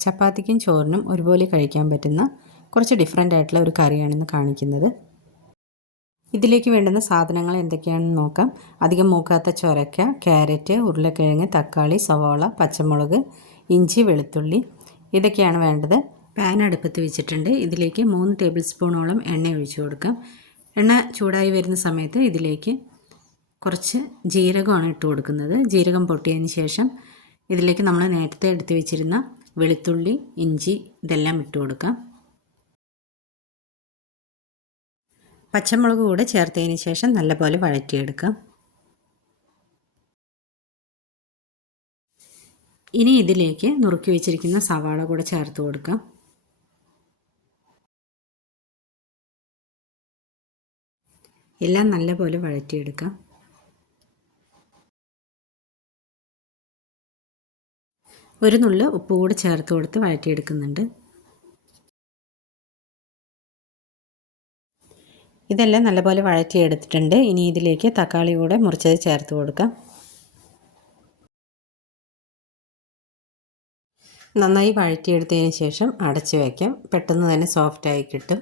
ചപ്പാത്തിക്കും ചോറിനും ഒരുപോലെ കഴിക്കാൻ പറ്റുന്ന കുറച്ച് ഡിഫറെന്റ് ആയിട്ടുള്ള ഒരു കറിയാണിന്ന് കാണിക്കുന്നത്. ഇതിലേക്ക് വേണ്ടുന്ന സാധനങ്ങൾ എന്തൊക്കെയാണെന്ന് നോക്കാം. അധികം മൂക്കാത്ത ചൊരക്ക ക്യാരറ്റ് ഉരുളക്കിഴങ്ങ് തക്കാളി സവാള പച്ചമുളക് ഇഞ്ചി വെളുത്തുള്ളി ഇതൊക്കെയാണ് വേണ്ടത്. പാൻ അടുപ്പത്ത് വെച്ചിട്ടുണ്ട്. ഇതിലേക്ക് മൂന്ന് ടേബിൾ സ്പൂണോളം എണ്ണ ഒഴിച്ചു കൊടുക്കാം. എണ്ണ ചൂടായി വരുന്ന സമയത്ത് ഇതിലേക്ക് കുറച്ച് ജീരകമാണ് ഇട്ട് കൊടുക്കുന്നത്. ജീരകം പൊട്ടിയതിന് ശേഷം ഇതിലേക്ക് നമ്മൾ നേരത്തെ എടുത്തു വെച്ചിരുന്ന വെളുത്തുള്ളി ഇഞ്ചി ഇതെല്ലാം ഇട്ട് കൊടുക്കാം. പച്ചമുളക് കൂടെ ചേർത്തതിന് ശേഷം നല്ലപോലെ വഴറ്റിയെടുക്കാം. ഇനി ഇതിലേക്ക് നുറുക്കി വെച്ചിരിക്കുന്ന സവാള കൂടെ ചേർത്ത് കൊടുക്കാം. എല്ലാം നല്ലപോലെ വഴറ്റിയെടുക്കാം. ഒരു നുള്ളു ഉപ്പ് കൂടെ ചേർത്ത് കൊടുത്ത് വഴറ്റിയെടുക്കുന്നുണ്ട്. ഇതെല്ലാം നല്ലപോലെ വഴറ്റിയെടുത്തിട്ടുണ്ട്. ഇനി ഇതിലേക്ക് തക്കാളി കൂടെ മുറിച്ചത് ചേർത്ത് കൊടുക്കാം. നന്നായി വഴറ്റിയെടുത്തതിന് ശേഷം അടച്ച് വയ്ക്കാം പെട്ടെന്ന് തന്നെ സോഫ്റ്റായി കിട്ടും.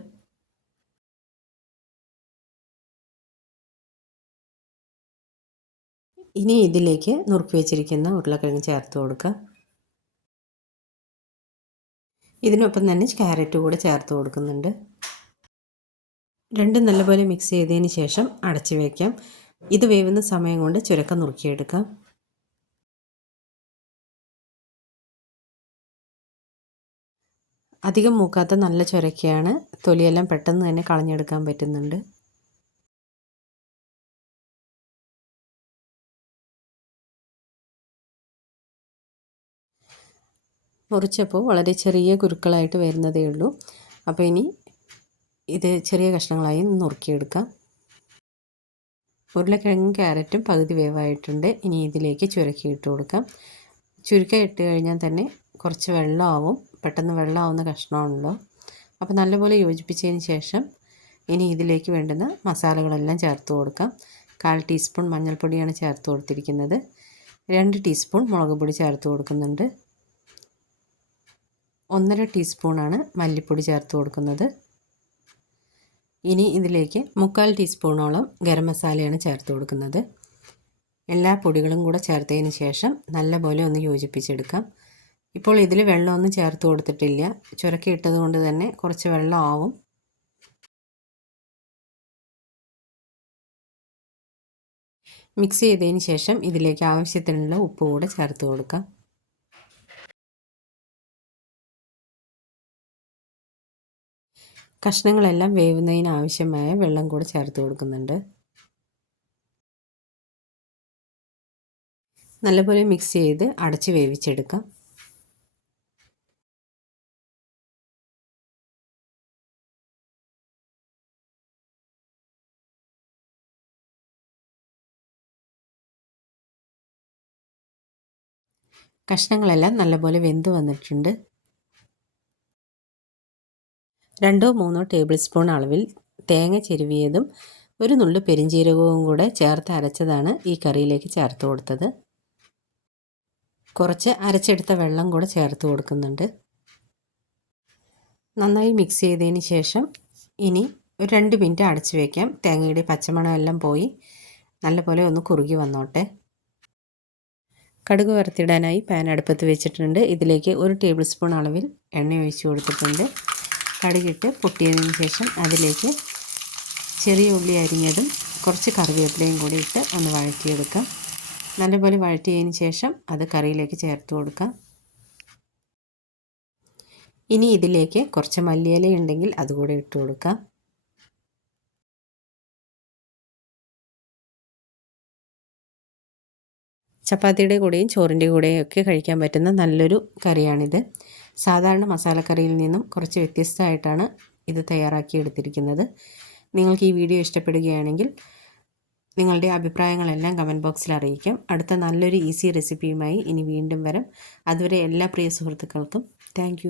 ഇനി ഇതിലേക്ക് നുറുക്കി വെച്ചിരിക്കുന്ന ഉരുളക്കിഴങ്ങ് ചേർത്ത് കൊടുക്കുക ഇതിനൊപ്പം തന്നെ ക്യാരറ്റ് കൂടെ ചേർത്ത് കൊടുക്കുന്നുണ്ട്. രണ്ടും നല്ലപോലെ മിക്സ് ചെയ്തതിന് ശേഷം അടച്ച് വയ്ക്കാം ഇത് വേവുന്ന സമയം കൊണ്ട് ചുരക്കം നുറുക്കിയെടുക്കാം. അധികം മൂക്കാത്ത നല്ല ചുരക്കയാണ്. തൊലിയെല്ലാം പെട്ടെന്ന് തന്നെ കളഞ്ഞെടുക്കാൻ പറ്റുന്നുണ്ട്. മുറിച്ചപ്പോൾ വളരെ ചെറിയ കുരുക്കളായിട്ട് വരുന്നതേ ഉള്ളൂ. അപ്പോൾ ഇനി ഇത് ചെറിയ കഷ്ണങ്ങളായി നുറുക്കിയെടുക്കാം. ഉരുളക്കിഴങ്ങും ക്യാരറ്റും പകുതി വേവായിട്ടുണ്ട്. ഇനി ഇതിലേക്ക് ചുരുക്കി ഇട്ട് കൊടുക്കാം. ചുരുക്ക ഇട്ട് കഴിഞ്ഞാൽ തന്നെ കുറച്ച് വെള്ളമാവും. പെട്ടെന്ന് വെള്ളമാവുന്ന കഷ്ണമാണല്ലോ. അപ്പോൾ നല്ലപോലെ യോജിപ്പിച്ചതിന് ശേഷം ഇനി ഇതിലേക്ക് വേണ്ടുന്ന മസാലകളെല്ലാം ചേർത്ത് കൊടുക്കാം. കാൽ ടീസ്പൂൺ മഞ്ഞൾപ്പൊടിയാണ് ചേർത്ത് കൊടുത്തിരിക്കുന്നത്. രണ്ട് ടീസ്പൂൺ മുളക് പൊടി ചേർത്ത് കൊടുക്കുന്നുണ്ട്. ഒന്നര ടീസ്പൂണാണ് മല്ലിപ്പൊടി ചേർത്ത് കൊടുക്കുന്നത്. ഇനി ഇതിലേക്ക് മുക്കാൽ ടീസ്പൂണോളം ഗരം മസാലയാണ് ചേർത്ത് കൊടുക്കുന്നത്. എല്ലാ പൊടികളും കൂടെ ചേർത്തതിന് ശേഷം നല്ലപോലെ ഒന്ന് യോജിപ്പിച്ചെടുക്കാം. ഇപ്പോൾ ഇതിൽ വെള്ളമൊന്നും ചേർത്ത് കൊടുത്തിട്ടില്ല. ചുരക്കി ഇട്ടത് കൊണ്ട് തന്നെ കുറച്ച് വെള്ളം ആവും. മിക്സ് ചെയ്തതിന് ശേഷം ഇതിലേക്ക് ആവശ്യത്തിനുള്ള ഉപ്പ് കൂടെ ചേർത്ത് കൊടുക്കാം. കഷ്ണങ്ങളെല്ലാം വേവുന്നതിന് ആവശ്യമായ വെള്ളം കൂടെ ചേർത്ത് കൊടുക്കുന്നുണ്ട്. നല്ലപോലെ മിക്സ് ചെയ്ത് അടച്ച് വേവിച്ചെടുക്കാം. കഷ്ണങ്ങളെല്ലാം നല്ലപോലെ വെന്ത് വന്നിട്ടുണ്ട്. രണ്ടോ മൂന്നോ ടേബിൾ സ്പൂൺ അളവിൽ തേങ്ങ ചെരുവിയതും ഒരു നുള്ളു പെരിഞ്ചീരകവും കൂടെ ചേർത്ത് അരച്ചതാണ് ഈ കറിയിലേക്ക് ചേർത്ത് കൊടുത്തത്. കുറച്ച് അരച്ചെടുത്ത വെള്ളം കൂടെ ചേർത്ത് കൊടുക്കുന്നുണ്ട്. നന്നായി മിക്സ് ചെയ്തതിന് ശേഷം ഇനി ഒരു രണ്ട് മിനിറ്റ് അടച്ചു വയ്ക്കാം തേങ്ങയുടെ പച്ചമണം എല്ലാം പോയി. നല്ലപോലെ ഒന്ന് കുറുകി വന്നോട്ടെ. കടുക് വറുത്തിടാനായി പാൻ അടുപ്പത്ത് വെച്ചിട്ടുണ്ട്. ഇതിലേക്ക് ഒരു ടേബിൾ സ്പൂൺ അളവിൽ എണ്ണ ഒഴിച്ച് കൊടുത്തിട്ടുണ്ട്. കടുകിട്ട് പൊട്ടിയതിന് ശേഷം അതിലേക്ക് ചെറിയ ഉള്ളി അരിഞ്ഞതും കുറച്ച് കറിവേപ്പിലയും കൂടി ഇട്ട് ഒന്ന് വഴറ്റിയെടുക്കാം. നല്ലപോലെ വഴറ്റിയതിന് ശേഷം അത് കറിയിലേക്ക് ചേർത്ത് കൊടുക്കാം. ഇനി ഇതിലേക്ക് കുറച്ച് മല്ലിയില ഉണ്ടെങ്കിൽ അതുകൂടെ ഇട്ട് കൊടുക്കാം. ചപ്പാത്തിയുടെ കൂടെയും ചോറിന്റെ കൂടെയും ഒക്കെ കഴിക്കാൻ പറ്റുന്ന നല്ലൊരു കറിയാണിത്. സാധാരണ മസാലക്കറിയിൽ നിന്നും കുറച്ച് വ്യത്യസ്തമായിട്ടാണ് ഇത് തയ്യാറാക്കി എടുത്തിരിക്കുന്നത് നിങ്ങൾക്ക് ഈ വീഡിയോ ഇഷ്ടപ്പെടുകയാണെങ്കിൽ നിങ്ങളുടെ അഭിപ്രായങ്ങളെല്ലാം കമന്റ് ബോക്സിൽ അറിയിക്കാം. അടുത്ത നല്ലൊരു ഈസി റെസിപ്പിയുമായി ഇനി വീണ്ടും വരാം. അതുവരെ എല്ലാ പ്രിയ സുഹൃത്തുക്കൾക്കും താങ്ക്